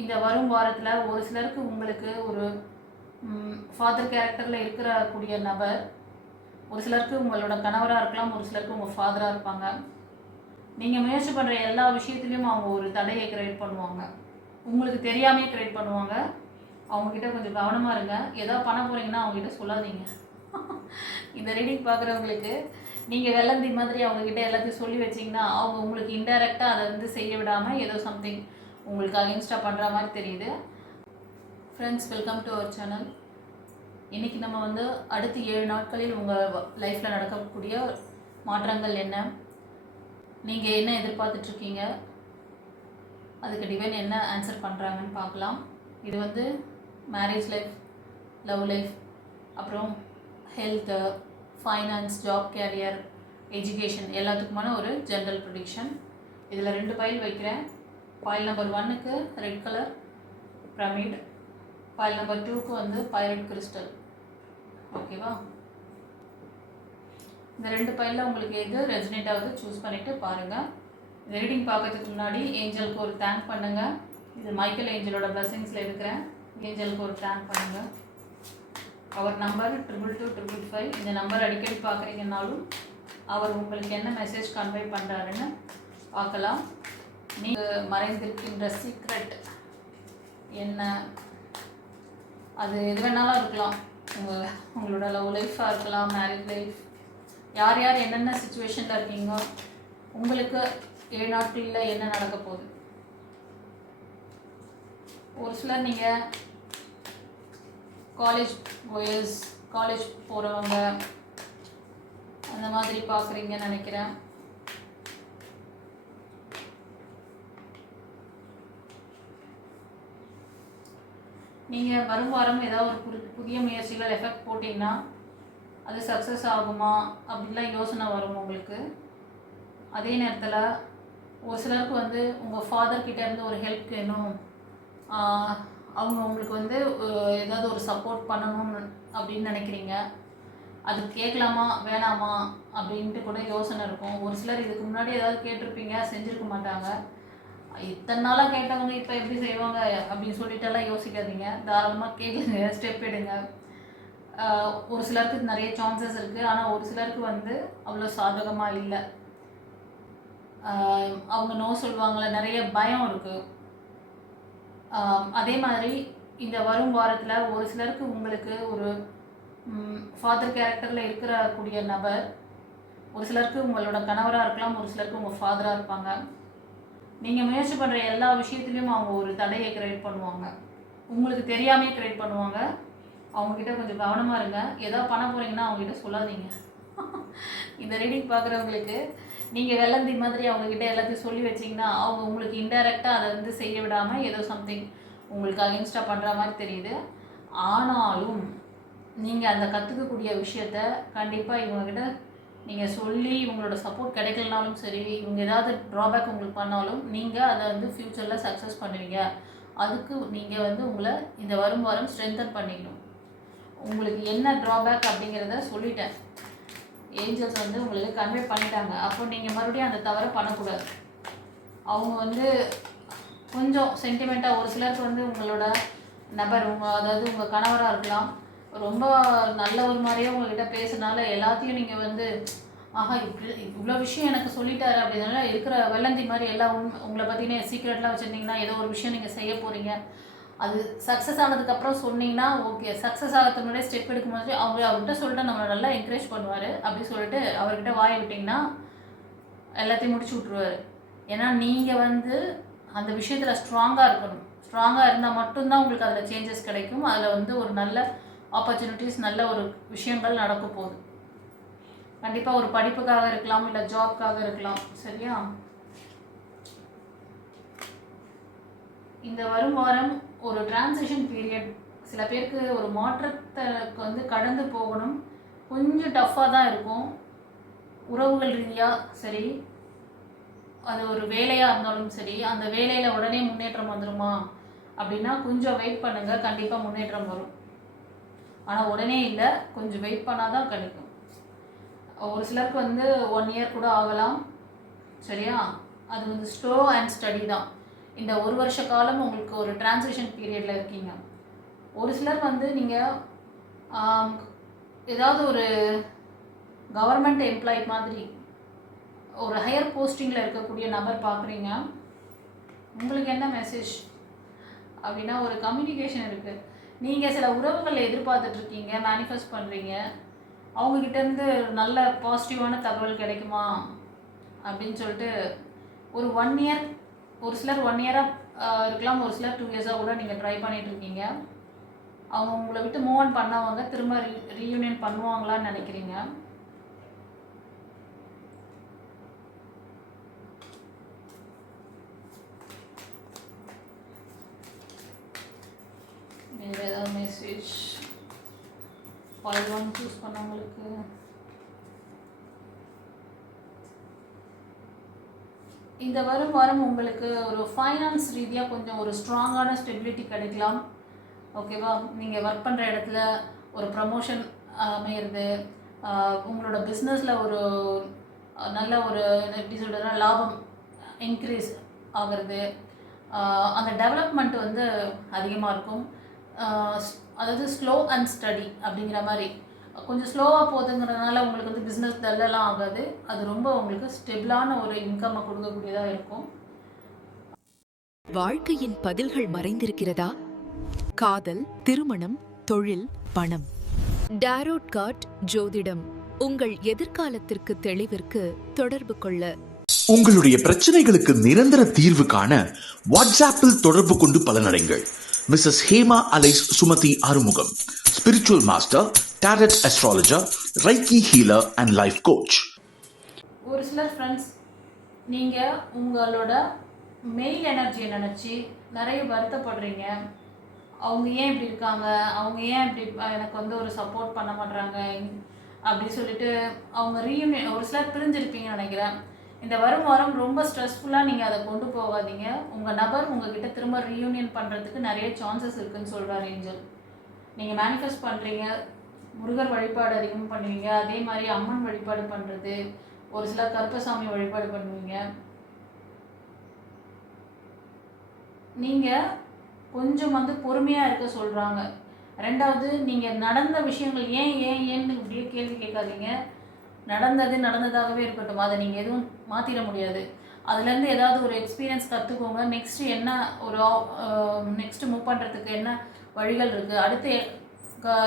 இந்த வரும் வாரத்தில் ஒரு சிலருக்கு உங்களுக்கு ஒரு ஃபாதர் கேரக்டரில் இருக்கக்கூடிய நபர், ஒரு சிலருக்கு உங்களோட கணவராக இருக்கலாம், ஒரு சிலருக்கு உங்கள் ஃபாதராக இருப்பாங்க. நீங்கள் முயற்சி பண்ணுற எல்லா விஷயத்துலையும் அவங்க ஒரு தடையை கிரியேட் பண்ணுவாங்க, உங்களுக்கு தெரியாமே கிரியேட் பண்ணுவாங்க. அவங்கக்கிட்ட கொஞ்சம் கவனமாக இருங்க. ஏதோ பண்ண போகிறீங்கன்னா அவங்ககிட்ட சொல்லாதீங்க. இந்த ரீடிங் பார்க்குறவங்களுக்கு நீங்கள் வெள்ளந்தி மாதிரி அவங்கக்கிட்ட எல்லாத்தையும் சொல்லி வச்சிங்கன்னா அவங்க உங்களுக்கு இன்டைரக்டாக அதை வந்து செய்ய விடாமல் ஏதோ சம்திங் உங்களுக்கு அகென்ஸ்டாக பண்ணுற மாதிரி தெரியுது. Friends, welcome to our channel. இன்றைக்கி நம்ம வந்து அடுத்த 7 நாட்களில் உங்கள் லைஃப்பில் நடக்கக்கூடிய மாற்றங்கள் என்ன, நீங்கள் என்ன எதிர்பார்த்துட்ருக்கீங்க, அதுக்கு டிவைன் என்ன ஆன்சர் பண்ணுறாங்கன்னு பார்க்கலாம். இது வந்து மேரேஜ் லைஃப், லவ் லைஃப், அப்புறம் health, finance, job, career, education எல்லாத்துக்குமான ஒரு ஜென்ரல் ப்ரெடிக்ஷன். இதில் 2 பைல் வைக்கிறேன். பைல் நம்பர் 1க்கு red colour pyramid, pile number 2க்கு வந்து பைரட் கிறிஸ்டல். ஓகேவா? இந்த 2 பைலில் உங்களுக்கு எது ரெசனேட் ஆகுது சூஸ் பண்ணிவிட்டு பாருங்கள். இந்த ரீடிங் பார்க்கறதுக்கு முன்னாடி ஏஞ்சலுக்கு ஒரு தேங்க் பண்ணுங்கள். இது மைக்கேல் ஏஞ்சலோட பிளஸிங்ஸில் இருக்கிறேன். ஏஞ்சலுக்கு ஒரு தேங்க் பண்ணுங்கள். அவர் நம்பர் 2225. இந்த நம்பர் அடிக்கடி பார்க்குறீங்கன்னாலும் அவர் உங்களுக்கு என்ன மெசேஜ் கன்வே பண்ணுறாருன்னு பார்க்கலாம். நீங்கள் மறைந்திருக்கின்ற சீக்ரெட் என்ன, அது எது வேணாலும் இருக்கலாம். உங்களோட லவ் லைஃபாக இருக்கலாம், மேரேஜ் லைஃப், யார் யார் என்னென்ன சுச்சுவேஷனில் இருக்கீங்க, உங்களுக்கு 7 நாட்களில் என்ன நடக்க போகுது. ஒரு சிலர் நீங்கள் காலேஜ் கோயர்ஸ், காலேஜ் போகிறவங்க அந்த மாதிரி பார்க்குறீங்கன்னு நினைக்கிறேன். நீங்கள் வரும் வாரம் ஏதாவது ஒரு புதிய முயற்சிகள் எஃபெக்ட் போட்டிங்கன்னா அது சக்ஸஸ் ஆகுமா அப்படின்லாம் யோசனை வரும் உங்களுக்கு. அதே நேரத்தில் ஒரு சிலருக்கு வந்து உங்கள் ஃபாதர்கிட்டேருந்து ஒரு ஹெல்ப் வேணும், அவங்க உங்களுக்கு வந்து ஏதாவது ஒரு சப்போர்ட் பண்ணணும்னு அப்படின்னு நினைக்கிறீங்க. அது கேட்கலாமா வேணாமா அப்படின்ட்டு கூட யோசனை இருக்கும். ஒரு சிலர் இதுக்கு முன்னாடி ஏதாவது கேட்டிருப்பீங்க, செஞ்சுருக்க மாட்டாங்க. இத்தனை நாளாக கேட்டவங்க இப்போ எப்படி செய்வாங்க அப்படின்னு சொல்லிட்டெல்லாம் யோசிக்காதீங்க. தாராளமாக கேளுங்க, ஸ்டெப் எடுங்க. ஒரு சிலருக்கு நிறைய சான்சஸ் இருக்குது, ஆனால் ஒரு சிலருக்கு வந்து அவ்வளோ சாதகமாக இல்லை. அவங்க நோ சொல்லுவாங்களே, நிறைய பயம் இருக்குது. அதே மாதிரி இந்த வரும் வாரத்தில் ஒரு சிலருக்கு உங்களுக்கு ஒரு ஃபாதர் கேரக்டரில் இருக்கக்கூடிய நபர், ஒரு சிலருக்கு உங்களோட கணவராக இருக்கலாம், ஒரு சிலருக்கு உங்கள் ஃபாதராக இருப்பாங்க. நீங்கள் முயற்சி பண்ணுற எல்லா விஷயத்துலையும் அவங்க ஒரு தடையை கிரியேட் பண்ணுவாங்க, உங்களுக்கு தெரியாமே கிரியேட் பண்ணுவாங்க. அவங்கக்கிட்ட கொஞ்சம் கவனமாக இருங்க. ஏதோ பண்ண போகிறீங்கன்னா அவங்ககிட்ட சொல்லாதீங்க. இந்த ரீடிங் பார்க்குறவங்களுக்கு நீங்கள் வெள்ளந்தி மாதிரி அவங்கக்கிட்ட எல்லாத்தையும் சொல்லி வச்சிங்கன்னா அவங்க உங்களுக்கு இன்டைரக்டாக அதை வந்து செய்ய விடாமல் ஏதோ சம்திங் உங்களுக்கு அகென்ஸ்டாக பண்ணுற மாதிரி தெரியுது. ஆனாலும் நீங்கள் அந்த கற்றுக்கக்கூடிய விஷயத்த கண்டிப்பாக இவங்ககிட்ட நீங்கள் சொல்லி இவங்களோட சப்போர்ட் கிடைக்கலனாலும் சரி, இவங்க ஏதாவது ட்ராபேக் உங்களுக்கு பண்ணாலும் நீங்கள் அதை வந்து ஃப்யூச்சரில் சக்ஸஸ் பண்ணுவீங்க. அதுக்கு நீங்கள் வந்து உங்களை இந்த வரும் வாரம் ஸ்ட்ரென்தன் பண்ணிக்கணும். உங்களுக்கு என்ன ட்ராபேக் அப்படிங்கிறத சொல்லிட்டேன், ஏஞ்சல்ஸ் வந்து உங்களுக்கு கன்வே பண்ணிட்டாங்க. அப்போ நீங்கள் மறுபடியும் அந்த தவறை பண்ணக்கூடாது. அவங்க வந்து கொஞ்சம் சென்டிமெண்ட்டாக, ஒரு சிலருக்கு வந்து உங்களோட நபர் அதாவது உங்கள் கணவராக இருக்கலாம், ரொம்ப நல்ல ஒரு மாதிரியே உங்கள்கிட்ட பேசுனால எல்லாத்தையும் நீங்கள் வந்து ஆஹா இவ்வளோ விஷயம் எனக்கு சொல்லிட்டாரு அப்படின்னால இருக்கிற வெள்ளந்தி மாதிரி எல்லாம் உங்களை பார்த்தீங்கன்னா சீக்ரெட்லாம் வச்சுருந்தீங்கன்னா ஏதோ ஒரு விஷயம் நீங்கள் செய்ய போகிறீங்க, அது சக்ஸஸ் ஆனதுக்கப்புறம் சொன்னீங்கன்னா ஓகே. சக்ஸஸ் ஆகிறதுக்கு முன்னாடி ஸ்டெப் எடுக்கும்போது அவர்கிட்ட சொல்லிட்டு நம்மளை நல்லா என்கரேஜ் பண்ணுவார். அப்படி சொல்லிட்டு அவர்கிட்ட வாய் விட்டிங்கன்னா எல்லாத்தையும் முடிச்சு விட்ருவார். ஏன்னா நீங்கள் வந்து அந்த விஷயத்தில் ஸ்ட்ராங்காக இருக்கணும். ஸ்ட்ராங்காக இருந்தால் மட்டும்தான் உங்களுக்கு அதில் சேஞ்சஸ் கிடைக்கும். அதில் வந்து ஒரு நல்ல ஆப்பர்ச்சுனிட்டிஸ், நல்ல ஒரு விஷயங்கள் நடக்க போகுது. கண்டிப்பாக ஒரு படிப்புக்காக இருக்கலாம், இல்லை ஜாப்காக இருக்கலாம். சரியா? இந்த வரும் வாரம் ஒரு டிரான்சிஷன் பீரியட். சில பேருக்கு ஒரு மாற்றத்துக்கு வந்து கடந்து போகணும். கொஞ்சம் டஃப்பாக தான் இருக்கும். உறவுகள் ரீதியாக சரி, அது ஒரு வேலையாக இருந்தாலும் சரி, அந்த வேலையில் உடனே முன்னேற்றம் வந்துடுமா அப்படின்னா கொஞ்சம் வெயிட் பண்ணுங்கள், கண்டிப்பாக முன்னேற்றம் வரும். ஆனால் உடனே இல்லை, கொஞ்சம் வெயிட் பண்ணால் தான் கிடைக்கும். ஒரு சிலருக்கு வந்து 1 இயர் கூட ஆகலாம். சரியா? அது வந்து ஸ்லோ அண்ட் ஸ்டடி தான். இந்த ஒரு வருஷ காலம் உங்களுக்கு ஒரு டிரான்சிஷன் பீரியடில் இருக்கீங்க. ஒரு சிலர் வந்து நீங்கள் ஏதாவது ஒரு கவர்மெண்ட் எம்ப்ளாயி மாதிரி ஒரு ஹையர் போஸ்டிங்கில் இருக்கக்கூடிய நபர் பார்க்குறீங்க. உங்களுக்கு என்ன மெசேஜ் அப்படின்னா, ஒரு கம்யூனிகேஷன் இருக்குது. நீங்கள் சில உறவுகளை எதிர்பார்த்துட்ருக்கீங்க, மேனிஃபெஸ்ட் பண்ணுறீங்க. அவங்கக்கிட்டேருந்து நல்ல பாசிட்டிவான தகவல் கிடைக்குமா அப்படின்னு சொல்லிட்டு ஒரு 1 இயர், ஒரு சிலர் 1 இயராக இருக்கலாம், ஒரு சிலர் 2 இயர்ஸாக கூட நீங்கள் ட்ரை பண்ணிகிட்ருக்கீங்க. அவங்க உங்களை விட்டு மூவ் ஆன் பண்ணவங்க திரும்ப ரீயூனியன் பண்ணுவாங்களான்னு நினைக்கிறீங்க. வேறு ஏதாவது மெசேஜ் பால் சூஸ் பண்ணவங்களுக்கு? இந்த வாரம் உங்களுக்கு ஒரு ஃபைனான்ஸ் ரீதியாக கொஞ்சம் ஒரு ஸ்ட்ராங்கான ஸ்டெபிலிட்டி கிடைக்கலாம். ஓகேவா? நீங்கள் ஒர்க் பண்ணுற இடத்துல ஒரு ப்ரமோஷன் அமையிறது, உங்களோட பிஸ்னஸில் ஒரு நல்ல ஒரு எப்படி சொல்கிறதுனா லாபம் இன்க்ரீஸ் ஆகிறது, அந்த டெவலப்மெண்ட் வந்து அதிகமாக இருக்கும். அதாவது ஸ்லோ அண்ட் ஸ்டடி அப்படிங்கிற மாதிரி கொஞ்சம் ஸ்லோவாக போகுதுங்கிறதுனால உங்களுக்கு வந்து பிஸ்னஸ் டல்லெல்லாம் ஆகாது. அது ரொம்ப உங்களுக்கு ஸ்டெபிளான ஒரு இன்கம்மை கொடுக்கக்கூடியதாக இருக்கும். வாழ்க்கையின் பதில்கள் மறைந்திருக்கிறதா? காதல், திருமணம், தொழில், பணம். டாரோட் கார்ட் ஜோதிடம் உங்கள் எதிர்காலத்திற்கு தெளிவிற்கு தொடர்பு கொள்ள. உங்களுடைய பிரச்சனைகளுக்கு நிரந்தர தீர்வு காண வாட்ஸ்ஆப்பில் தொடர்பு கொண்டு பலனடைங்கள். Mrs Hema alias Sumathi Arumugam, spiritual master, tarot astrologer, reiki healer and life coach. ஒரு சிலர் ஃப்ரெண்ட்ஸ், நீங்கள் உங்களோட மெயில் எனர்ஜியை நினச்சி நிறைய வருத்தப்படுறீங்க. அவங்க ஏன் இப்படி இருக்காங்க, அவங்க ஏன் இப்படி எனக்கு வந்து ஒரு சப்போர்ட் பண்ண மாட்றாங்க அப்படி சொல்லிட்டு அவங்க ரீயூனியன் ஒரு சிலர் பிரிஞ்சிருப்பீங்கன்னு நினைக்கிறேன். இந்த வாரம் ரொம்ப ஸ்ட்ரெஸ்ஃபுல்லாக நீங்கள் அதை கொண்டு போகாதீங்க. உங்கள் நபர் உங்ககிட்ட திரும்ப ரீயூனியன் பண்ணுறதுக்கு நிறைய சான்சஸ் இருக்குதுன்னு சொல்கிறார் ஏஞ்சல். நீங்கள் மேனிஃபெஸ்ட் பண்ணுறீங்க, முருகர் வழிபாடு அதிகமாக பண்ணுவீங்க, அதே மாதிரி அம்மன் வழிபாடு பண்ணுறது, ஒரு சிலர் கருப்பசாமி வழிபாடு பண்ணுவீங்க. நீங்கள் கொஞ்சம் வந்து பொறுமையாக இருக்க சொல்கிறாங்க. ரெண்டாவது, நீங்கள் நடந்த விஷயங்கள் ஏன்னு இப்படியே கேள்வி கேட்காதீங்க. நடந்ததாகவே இருக்கட்டும், அதை நீங்கள் எதுவும் மாற்றிட முடியாது. அதுலேருந்து ஏதாவது ஒரு எக்ஸ்பீரியன்ஸ் கற்றுக்கோங்க. நெக்ஸ்ட்டு என்ன ஒரு நெக்ஸ்ட்டு மூவ் பண்ணுறதுக்கு என்ன வழிகள் இருக்குது, அடுத்து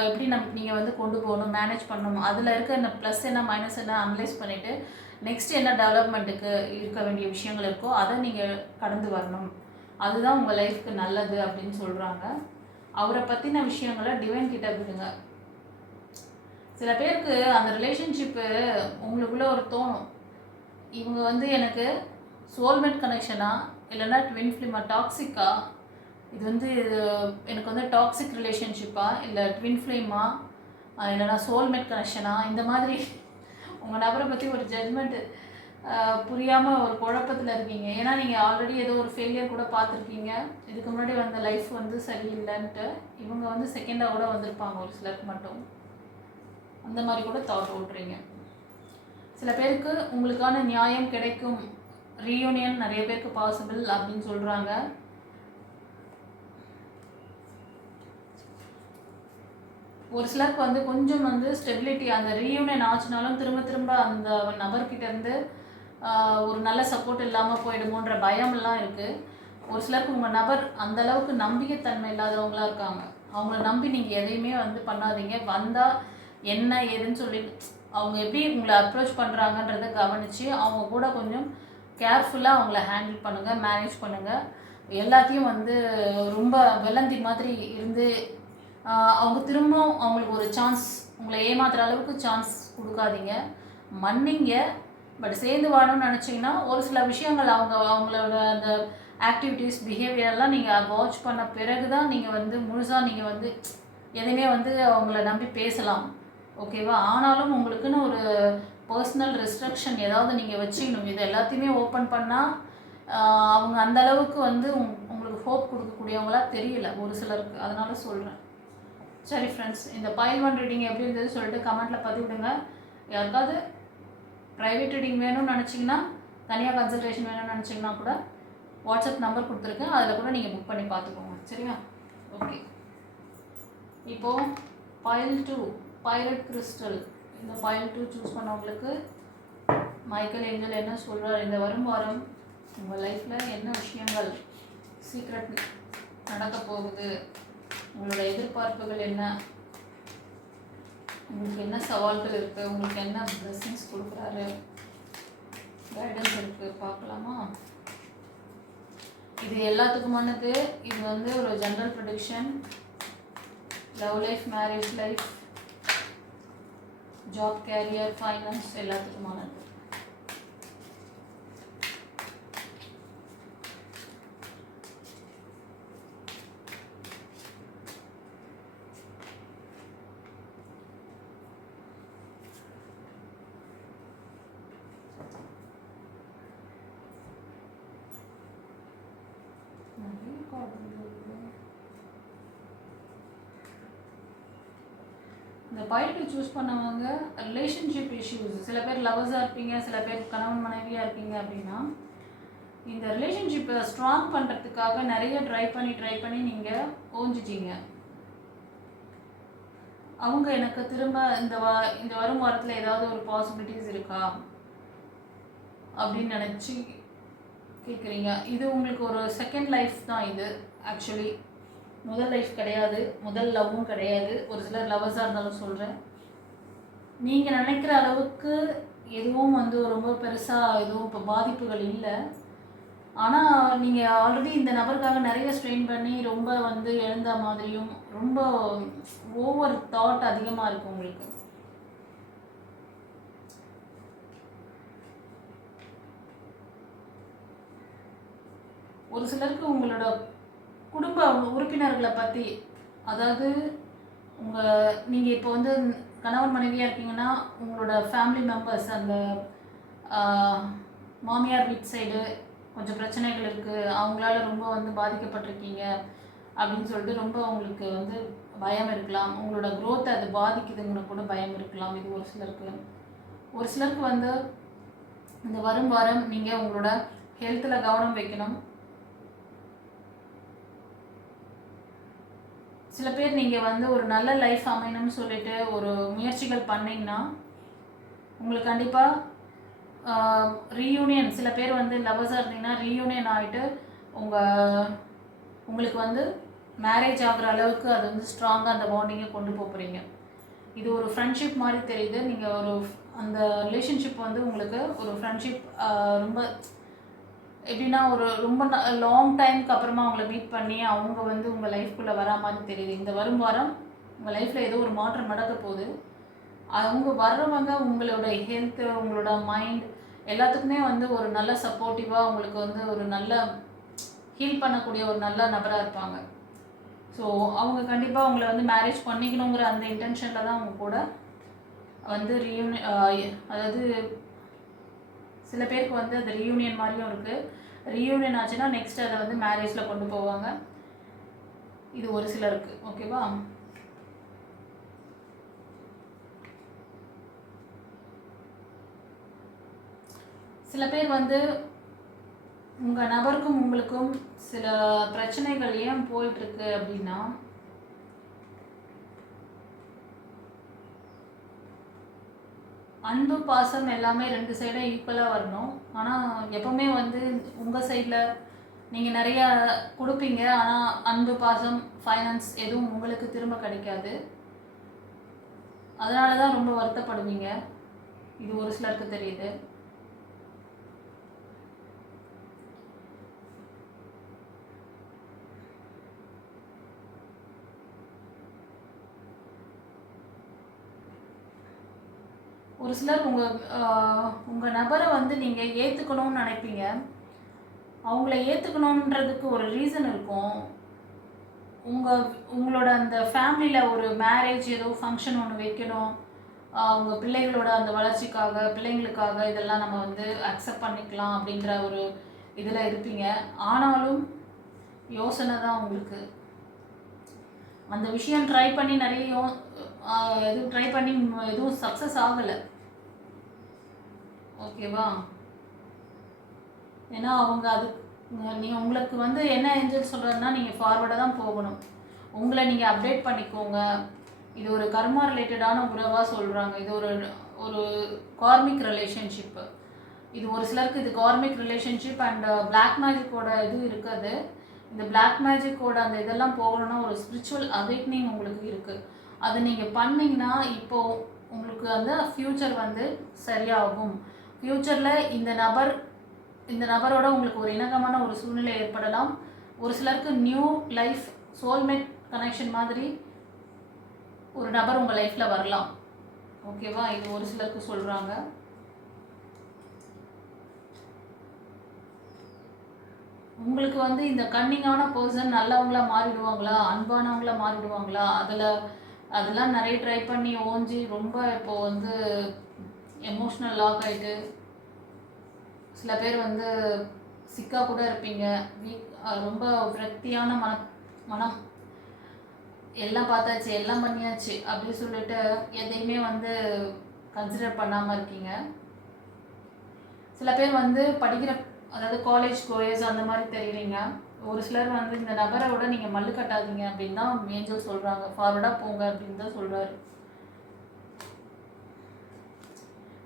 எப்படி நீங்கள் வந்து கொண்டு போகணும், மேனேஜ் பண்ணணும், அதில் இருக்க என்ன ப்ளஸ் என்ன மைனஸ் என்ன அனலைஸ் பண்ணிவிட்டு நெக்ஸ்ட் என்ன டெவலப்மெண்ட்டுக்கு இருக்க வேண்டிய விஷயங்கள் இருக்கோ அதை நீங்கள் கடந்து வரணும். அதுதான் உங்கள் லைஃப்க்கு நல்லது அப்படின்னு சொல்கிறாங்க. அவரை பற்றின விஷயங்களை டிவைன் கிட்ட விடுங்க. சில பேருக்கு அந்த ரிலேஷன்ஷிப்பு உங்களுக்குள்ளே ஒரு தோணும், இவங்க வந்து எனக்கு சோல்மேட் கனெக்ஷனா இல்லைன்னா ட்வின் ஃப்ளேமா, டாக்ஸிக்கா, இது வந்து எனக்கு வந்து டாக்ஸிக் ரிலேஷன்ஷிப்பா இல்லை ட்வின் ஃப்ளேமா இல்லைனா சோல்மேட் கனெக்ஷனா, இந்த மாதிரி உங்கள் நபரை பற்றி ஒரு ஜட்மெண்ட்டு புரியாமல் ஒரு குழப்பத்தில் இருக்கீங்க. ஏன்னா நீங்கள் ஆல்ரெடி ஏதோ ஒரு ஃபெயிலியர் கூட பார்த்துருக்கீங்க. இதுக்கு முன்னாடி வந்த லைஃப் வந்து சரியில்லைன்ட்டு இவங்க வந்து செகண்டாக கூட வந்திருப்பாங்க ஒரு சிலருக்கு மட்டும். அந்த மாதிரி கூட தாட் ஓட்டுறீங்க. சில பேருக்கு உங்களுக்கான நியாயம் கிடைக்கும், ரீயூனியன் நிறைய பேருக்கு பாசிபிள் அப்படின்னு சொல்கிறாங்க. ஒரு சிலருக்கு வந்து கொஞ்சம் வந்து ஸ்டெபிலிட்டி, அந்த ரீயூனியன் ஆச்சுனாலும் திரும்ப அந்த நபர்கிட்டேருந்து ஒரு நல்ல சப்போர்ட் இல்லாமல் போயிடுமோன்ற பயமெல்லாம் இருக்குது. ஒரு சிலருக்கு உங்கள் நபர் அந்தளவுக்கு நம்பிக்கைத்தன்மை இல்லாதவங்களாக இருக்காங்க. அவங்கள நம்பி நீங்கள் எதையுமே வந்து பண்ணாதீங்க. வந்தால் என்ன ஏதுன்னு சொல்லிட்டு அவங்க எப்படி உங்களை அப்ரோச் பண்ணுறாங்கன்றதை கவனித்து அவங்க கூட கொஞ்சம் கேர்ஃபுல்லாக அவங்கள ஹேண்டில் பண்ணுங்கள், மேனேஜ் பண்ணுங்கள். எல்லாத்தையும் வந்து ரொம்ப வெள்ளந்தி மாதிரி இருந்து அவங்க திரும்பவும் அவங்களுக்கு ஒரு சான்ஸ், உங்களை ஏமாத்துகிற அளவுக்கு சான்ஸ் கொடுக்காதீங்க. மன்னிங்க. பட் சேர்ந்து வாழணும்னு நினச்சிங்கன்னா ஒரு சில விஷயங்கள் அவங்களோட அந்த ஆக்டிவிட்டீஸ், பிஹேவியர்லாம் நீங்கள் வாட்ச் பண்ண பிறகு தான் நீங்கள் வந்து முழுசாக நீங்கள் வந்து எதையுமே வந்து அவங்கள நம்பி பேசலாம். ஓகேவா? ஆனாலும் உங்களுக்குன்னு ஒரு பர்சனல் ரெஸ்ட்ரிக்ஷன் ஏதாவது நீங்கள் வச்சுக்கணும். இது எல்லாத்தையுமே ஓப்பன் பண்ணால் அவங்க அந்தளவுக்கு வந்து உங்களுக்கு ஹோப் கொடுக்கக்கூடியவங்களா தெரியல ஒரு சிலருக்கு. அதனால சொல்கிறேன். சரி ஃப்ரெண்ட்ஸ், இந்த பைல் 1 ரீடிங் எப்படி இருந்தது சொல்லிட்டு கமெண்ட்டில் பதிவிடுங்க. யாருக்காவது ப்ரைவேட் ரீடிங் வேணும்னு நினச்சிங்கன்னா, தனியாக கன்சல்டேஷன் வேணும்னு நினச்சிங்கன்னா கூட வாட்ஸ்அப் நம்பர் கொடுத்துருக்கேன், அதில் கூட நீங்கள் புக் பண்ணி பார்த்துக்கோங்க. சரியா? ஓகே. இப்போது பைல் 2 பைரட் கிறிஸ்டல், இந்த பைல் 2 சூஸ் பண்ணவங்களுக்கு மைக்கேல் ஏஞ்சல் என்ன சொல்கிறார், இந்த வரும் வாரம் உங்கள் லைஃப்பில் என்ன விஷயங்கள் சீக்ரெட் நடக்க போகுது, உங்களோட எதிர்பார்ப்புகள் என்ன, உங்களுக்கு என்ன சவால்கள் இருக்குது, உங்களுக்கு என்ன பிளெஸிங்ஸ் கொடுக்குறாரு, கைடன்ஸ் இருக்குது, பார்க்கலாமா? இது எல்லாத்துக்குமானது. இது வந்து ஒரு general prediction. Love life, marriage life, job, career, finance எல்லாத்துக்குமானது. இந்த பாயிண்ட் சூஸ் பண்ணவங்க ரிலேஷன்ஷிப் இஷ்யூஸ், சில பேர் லவர்ஸாக இருப்பீங்க, சில பேர் கணவன் மனைவியாக இருப்பீங்க. அப்படின்னா இந்த ரிலேஷன்ஷிப்பை ஸ்ட்ராங் பண்ணுறதுக்காக நிறைய ட்ரை பண்ணி நீங்கள் ஓஞ்சிட்டீங்க. அவங்க எனக்கு திரும்ப இந்த வரும் வாரத்தில் ஏதாவது ஒரு பாசிபிலிட்டிஸ் இருக்கா அப்படின்னு நினச்சி கேட்குறீங்க. இது உங்களுக்கு ஒரு செகண்ட் லைஃப் தான். இது ஆக்சுவலி முதல் லைஃப் கிடையாது, முதல் லவ்வும் கிடையாது. ஒரு சிலர் லவ்வர்ஸாக இருந்தாலும் சொல்கிறேன், நீங்கள் நினைக்கிற அளவுக்கு எதுவும் வந்து ரொம்ப பெருசாக எதுவும் இப்போ பாதிப்புகள் இல்லை. ஆனால் நீங்கள் ஆல்ரெடி இந்த நபருக்காக நிறைய ஸ்ட்ரெயின் பண்ணி ரொம்ப வந்து எழுந்த மாதிரியும், ரொம்ப ஓவர் தாட் அதிகமாக இருக்கும் உங்களுக்கு. ஒரு சிலருக்கு உங்களோட குடும்ப உறுப்பினர்களை பற்றி, அதாவது நீங்கள் இப்போ வந்து கணவன் மனைவியாக இருக்கீங்கன்னா உங்களோட ஃபேமிலி மெம்பர்ஸ், அந்த மாமியார் வீட்டு சைடு கொஞ்சம் பிரச்சனைகள் இருக்குது, அவங்களால ரொம்ப வந்து பாதிக்கப்பட்டிருக்கீங்க அப்படின்னு சொல்லிட்டு ரொம்ப உங்களுக்கு வந்து பயம் இருக்கலாம். உங்களோட க்ரோத்தை அது பாதிக்குதுங்கன்னு கூட பயம் இருக்கலாம். இது ஒரு சிலருக்கு வந்து இந்த வரும் வாரம் நீங்கள் உங்களோட ஹெல்த்தில் கவனம் வைக்கணும். சில பேர் நீங்கள் வந்து ஒரு நல்ல லைஃப் அமையணும்னு சொல்லிட்டு ஒரு முயற்சிகள் பண்ணிங்கன்னா உங்களுக்கு கண்டிப்பாக ரீயூனியன், சில பேர் வந்து லவ்வர்ஸாக இருந்தீங்கன்னா ரீயூனியன் ஆகிட்டு உங்களுக்கு வந்து மேரேஜ் ஆகிற அளவுக்கு அது வந்து ஸ்ட்ராங்காக அந்த பாண்டிங்கை கொண்டு போகிறீங்க. இது ஒரு ஃப்ரெண்ட்ஷிப் மாதிரி தெரியுது. நீங்கள் அந்த ரிலேஷன்ஷிப் வந்து உங்களுக்கு ஒரு ஃப்ரெண்ட்ஷிப் ரொம்ப எப்படின்னா ஒரு ரொம்ப லாங் டைமுக்கு அப்புறமா அவங்கள மீட் பண்ணி அவங்க வந்து உங்கள் லைஃப்குள்ளே வரா மாதிரி தெரியுது. இந்த வரும் வாரம் உங்கள் லைஃப்பில் ஏதோ ஒரு மாற்றம் நடக்க போகுது. அவங்க வர்றவங்க உங்களோட ஹெல்த்து, உங்களோட மைண்ட் எல்லாத்துக்குமே வந்து ஒரு நல்ல சப்போர்ட்டிவாக உங்களுக்கு வந்து ஒரு நல்ல ஹீல் பண்ணக்கூடிய ஒரு நல்ல நபராக இருப்பாங்க. ஸோ அவங்க கண்டிப்பாக அவங்கள வந்து மேரேஜ் பண்ணிக்கணுங்கிற அந்த இன்டென்ஷனில் தான் அவங்க கூட வந்து அதாவது சில பேருக்கு வந்து அது ரீயூனியன் மாதிரியும் இருக்குது. ரீயூனியன் ஆச்சுன்னா நெக்ஸ்ட் அதை வந்து மேரேஜில் கொண்டு போவாங்க. இது ஒரு சிலருக்கு. ஓகேவா? சில பேர் வந்து உங்கள் நபருக்கும் உங்களுக்கும் சில பிரச்சனைகள் ஏன் போயிட்டுருக்கு அப்படின்னா, அன்பு பாசம் எல்லாமே ரெண்டு சைடும் ஈக்குவலாக வரணும். ஆனால் எப்போவுமே வந்து உங்கள் சைடில் நீங்கள் நிறையா கொடுப்பீங்க, ஆனால் அன்பு பாசம் ஃபைனான்ஸ் எதுவும் உங்களுக்கு திரும்ப கிடைக்காது. அதனால தான் ரொம்ப வருத்தப்படுவீங்க. இது ஒரு சிலருக்கு தெரியுது. ஒரு சிலர் உங்கள் நபரை வந்து நீங்கள் ஏற்றுக்கணும்னு நினைப்பீங்க. அவங்கள ஏற்றுக்கணுன்றதுக்கு ஒரு ரீசன் இருக்கும். உங்களோட அந்த ஃபேமிலியில் ஒரு மேரேஜ் ஏதோ ஃபங்க்ஷன் ஒன்று வைக்கணும், உங்கள் பிள்ளைகளோட அந்த வளர்ச்சிக்காக, பிள்ளைங்களுக்காக இதெல்லாம் நம்ம வந்து அக்செப்ட் பண்ணிக்கலாம் அப்படின்ற ஒரு இதில் இருப்பீங்க. ஆனாலும் யோசனை தான் உங்களுக்கு. அந்த விஷயம் ட்ரை பண்ணி எதுவும் ட்ரை பண்ணி எதுவும் சக்ஸஸ் ஆகலை. ஓகேவா? ஏன்னா அவங்க நீங்கள் உங்களுக்கு வந்து என்ன ஏஞ்சல் சொல்கிறதுனா நீங்கள் ஃபார்வர்டாக தான் போகணும். உங்களை நீங்கள் அப்டேட் பண்ணிக்கோங்க. இது ஒரு கர்மா ரிலேட்டடான உறவாக சொல்கிறாங்க. இது ஒரு ஒரு கார்மிக் ரிலேஷன்ஷிப்பு. இது ஒரு சிலருக்கு இது கார்மிக் ரிலேஷன்ஷிப் அண்ட் பிளாக் மேஜிக்கோட இது இருக்காது. இந்த பிளாக் மேஜிக்கோட அந்த இதெல்லாம் போகணுன்னா ஒரு ஸ்பிரிச்சுவல் அவேக்னிங் உங்களுக்கு இருக்குது. அது நீங்கள் பண்ணிங்கன்னா இப்போது உங்களுக்கு வந்து ஃப்யூச்சர் வந்து சரியாகும். ஃப்யூச்சரில் இந்த நபரோட உங்களுக்கு ஒரு இணக்கமான ஒரு சூழ்நிலை ஏற்படலாம். ஒரு சிலருக்கு நியூ லைஃப் சோல்மேட் கனெக்ஷன் மாதிரி ஒரு நபர் உங்கள் லைஃப்பில் வரலாம். ஓகேவா? இது ஒரு சிலருக்கு சொல்கிறாங்க. உங்களுக்கு வந்து இந்த கன்னிங்கான பர்சன் நல்லவங்களா மாறிடுவாங்களா, அன்பானவங்களா மாறிடுவாங்களா, அதெல்லாம் நிறைய ட்ரை பண்ணி ஓஞ்சி ரொம்ப இப்போது வந்து எமோஷ்னல் லாக் ஆகிட்டு சில பேர் வந்து சிக்காக கூட இருப்பீங்க. ரொம்ப விரக்தியான மனம் எல்லாம் பார்த்தாச்சு, எல்லாம் பண்ணியாச்சு அப்படின்னு சொல்லிட்டு எதையுமே வந்து கன்சிடர் பண்ணாமல் இருக்கீங்க. சில பேர் வந்து அதாவது காலேஜ் கோயர்ஸ் அந்த மாதிரி தெரியுறீங்க. ஒரு சிலர் வந்து இந்த நபரை விட நீங்கள் மல்லு கட்டாதீங்க அப்படின்னு தான் ஏஞ்சல் சொல்கிறாங்க. ஃபார்வர்டாக போங்க அப்படின்னு தான் சொல்கிறாரு.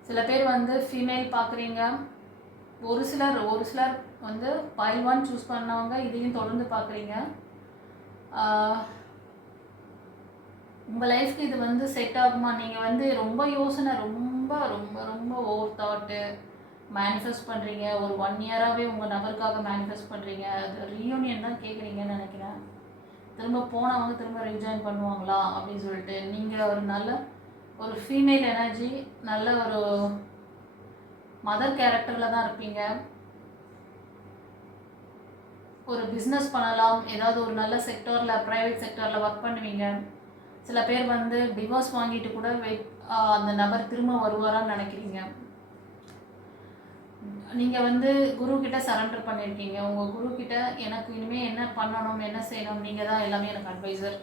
சில பேர் வந்து ஃபீமேல் பார்க்குறீங்க. ஒரு சிலர் வந்து பைல் 1 சூஸ் பண்ணவங்க இதையும் தொடர்ந்து பார்க்குறீங்க. உங்கள் லைஃப்க்கு இது வந்து செட் ஆகுமா? நீங்கள் வந்து ரொம்ப யோசனை, ரொம்ப ரொம்ப ரொம்ப ஓவர் தாட்டு மேனிஃபெஸ்ட் பண்ணுறீங்க. ஒரு 1 இயராகவே உங்கள் நபருக்காக மேனிஃபெஸ்ட் பண்ணுறீங்க. அது ரீயூனியன் தான் கேட்குறீங்கன்னு நினைக்கிறேன். திரும்ப போனவங்க திரும்ப ரீஜாயின் பண்ணுவாங்களா அப்படின்னு சொல்லிட்டு நீங்கள் ஒரு நல்ல ஒரு ஃபீமேல் எனர்ஜி, நல்ல ஒரு மதர் கேரக்டரில் தான் இருப்பீங்க. ஒரு பிஸ்னஸ் பண்ணலாம், ஏதாவது ஒரு நல்ல செக்டாரில் ப்ரைவேட் செக்டாரில் ஒர்க் பண்ணுவீங்க. சில பேர் வந்து டிவோர்ஸ் வாங்கிட்டு கூட அந்த நபர் திரும்ப வருவாரான்னு நினைக்கிறீங்க. நீங்கள் வந்து குரு கிட்ட சரண்டர் பண்ணியிருக்கீங்க. உங்கள் குரு கிட்ட எனக்கு இனிமேல் என்ன பண்ணணும், என்ன செய்யணும், நீங்கள் தான் எல்லாமே எனக்கு அட்வைசர்,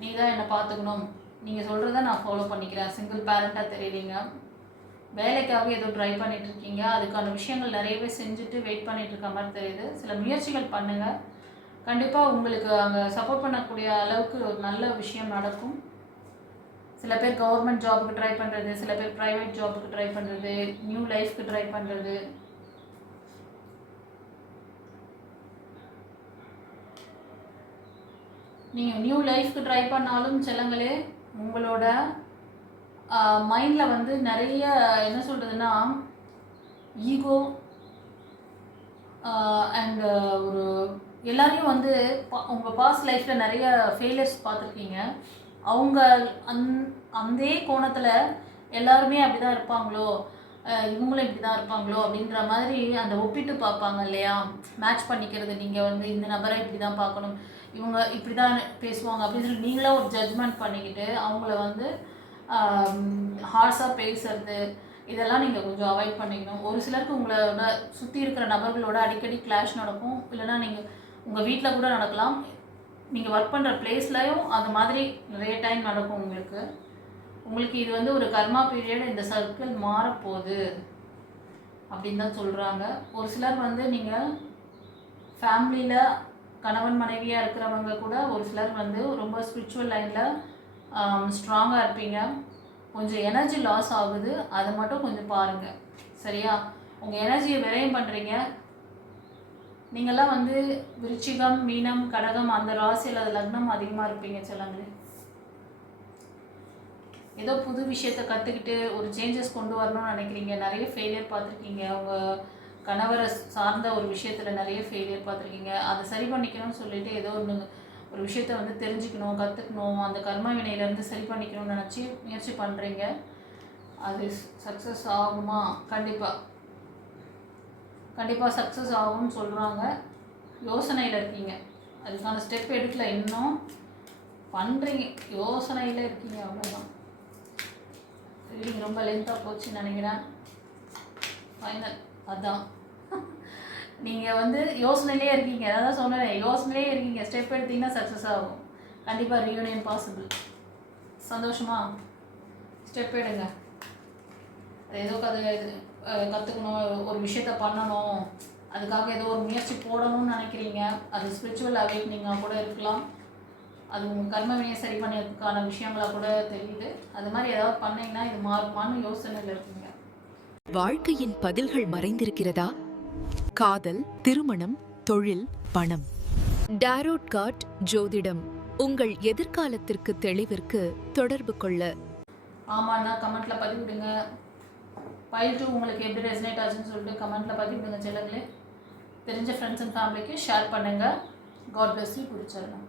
நீ தான் என்னை பார்த்துக்கணும், நீங்கள் சொல்கிறத நான் ஃபாலோ பண்ணிக்கிறேன். சிங்கிள் பேரண்ட்டாக தெரியுறீங்க. வேலைக்காக ஏதோ ட்ரை பண்ணிகிட்ருக்கீங்க. அதுக்கான விஷயங்கள் நிறையவே செஞ்சுட்டு வெயிட் பண்ணிகிட்ருக்க மாதிரி தெரியுது. சில முயற்சிகள் பண்ணுங்கள். கண்டிப்பாக உங்களுக்கு அங்கே சப்போர்ட் பண்ணக்கூடிய அளவுக்கு ஒரு நல்ல விஷயம் நடக்கும். சில பேர் கவர்மெண்ட் ஜாபுக்கு ட்ரை பண்ணுறது, சில பேர் ப்ரைவேட் ஜாபுக்கு ட்ரை பண்ணுறது, நியூ லைஃப்க்கு ட்ரை பண்ணுறது. நீங்கள் நியூ லைஃப்க்கு ட்ரை பண்ணாலும் செல்லங்களே, உங்களோட மைண்டில் வந்து நிறைய என்ன சொல்கிறதுனா ஈகோ அண்ட் ஒரு எல்லாரையும் வந்து உங்கள் பாஸ்ட் லைஃப்பில் நிறைய ஃபெயிலியர்ஸ் பார்த்துருக்கீங்க. அவங்க அந்த கோணத்தில் எல்லாருமே அப்படி தான் இருப்பாங்களோ, இவங்களும் இப்படி தான் இருப்பாங்களோ அப்படின்ற மாதிரி அந்த ஒப்பிட்டு பார்ப்பாங்க இல்லையா, மேட்ச் பண்ணிக்கிறது. நீங்கள் வந்து இந்த நபரை இப்படி தான் பார்க்கணும், இவங்க இப்படி தான் பேசுவாங்க அப்படின்னு சொல்லி நீங்களாக ஒரு ஜட்ஜ்மெண்ட் பண்ணிக்கிட்டு அவங்கள வந்து ஹார்ஷாக பேசுறது, இதெல்லாம் நீங்கள் கொஞ்சம் அவாய்ட் பண்ணிக்கணும். ஒரு சிலருக்கு உங்களோட சுற்றி இருக்கிற நபர்களோட அடிக்கடி கிளாஷ் நடக்கும். இல்லைனா நீங்கள் உங்கள் வீட்டில் கூட நடக்கலாம். நீங்கள் ஒர்க் பண்ணுற பிளேஸ்லையும் அது மாதிரி நிறைய டைம் நடக்கும் உங்களுக்கு இது வந்து ஒரு கர்மா பீரியட். இந்த சர்க்கிள் மாறப்போகுது அப்படின்னு தான் சொல்கிறாங்க. ஒரு சிலர் வந்து நீங்கள் ஃபேமிலியில் கணவன் மனைவியாக இருக்கிறவங்க கூட ஒரு சிலர் வந்து ரொம்ப ஸ்பிரிச்சுவல் லைனில் ஸ்ட்ராங்காக இருப்பீங்க. கொஞ்சம் எனர்ஜி லாஸ் ஆகுது, அதை மட்டும் கொஞ்சம் பாருங்கள். சரியா? உங்கள் எனர்ஜியை விரயம் பண்ணுறீங்க. நீங்கள்லாம் வந்து விருச்சிகம், மீனம், கடகம் அந்த ராசியில் லக்னம் அதிகமாக இருப்பீங்க செல்லங்களே. ஏதோ புது விஷயத்தை கற்றுக்கிட்டு ஒரு சேஞ்சஸ் கொண்டு வரணும்னு நினைக்கிறீங்க. நிறைய ஃபெயிலியர் பார்த்துருக்கீங்க. உங்கள் கணவரை சார்ந்த ஒரு விஷயத்தில் நிறைய ஃபெயிலியர் பார்த்துருக்கீங்க. அதை சரி பண்ணிக்கணும்னு சொல்லிட்டு ஏதோ ஒரு விஷயத்த வந்து தெரிஞ்சுக்கணும், கற்றுக்கணும், அந்த கர்ம வினையிலேருந்து சரி பண்ணிக்கணும்னு நினச்சி முயற்சி பண்ணுறீங்க. அது சக்ஸஸ் ஆகுமா? கண்டிப்பாக சக்ஸஸ் ஆகும்னு சொல்கிறாங்க. யோசனையில் இருக்கீங்க, அதுக்கான ஸ்டெப் எடுக்கல, இன்னும் பண்ணுறீங்க, யோசனையில் இருக்கீங்க, அவ்வளோதான். ரீடிங் ரொம்ப லென்த்தாக போச்சுன்னு நினைக்கிறேன். ஃபைனல் அதான், நீங்கள் வந்து யோசனையிலே இருக்கீங்க. அதான் சொன்னேன், யோசனையிலே இருக்கீங்க. ஸ்டெப் எடுத்தீங்கன்னா சக்ஸஸ் ஆகும். கண்டிப்பாக ரீயூனியன் பாசிபிள். சந்தோஷமா ஸ்டெப் எடுங்க. அது ஏதோ கற்றுக்கணும், ஒரு விஷயத்த பண்ணணும், அதுக்காக ஏதோ ஒரு முயற்சி போடணும்னு நினைக்கிறீங்க. அது ஸ்பிரிச்சுவல் அவேக்னிங்காக கூட இருக்கலாம். அது உங்கள் கர்மவினையை சரி பண்ணுறதுக்கான விஷயங்களாக கூட தெரியுது. அது மாதிரி ஏதாவது பண்ணிங்கன்னா இது மாறுமான்னு யோசனையில் இருக்குங்க. வாழ்க்கையின் பதில்கள் மறைந்திருக்கிறதா? காதல், திருமணம், தொழில், பணம். டாரோட் கார்ட் ஜோதிடம் உங்கள் எதிர்காலத்திற்கு தெளிவிற்கு தொடர்பு கொள்ள. ஆமாண்ணா கமெண்ட்டில் பதிவிடுங்க. பைல் 2 உங்களுக்கு எப்படி ரெசனேட் ஆச்சுன்னு சொல்லிட்டு கமெண்ட்டில் பதிவிடுங்க செல்லங்களே. தெரிஞ்ச ஃப்ரெண்ட்ஸ் அண்ட் ஃபேமிலிக்கு ஷேர் பண்ணுங்கள். God bless you. பிடிச்சிடலாம்.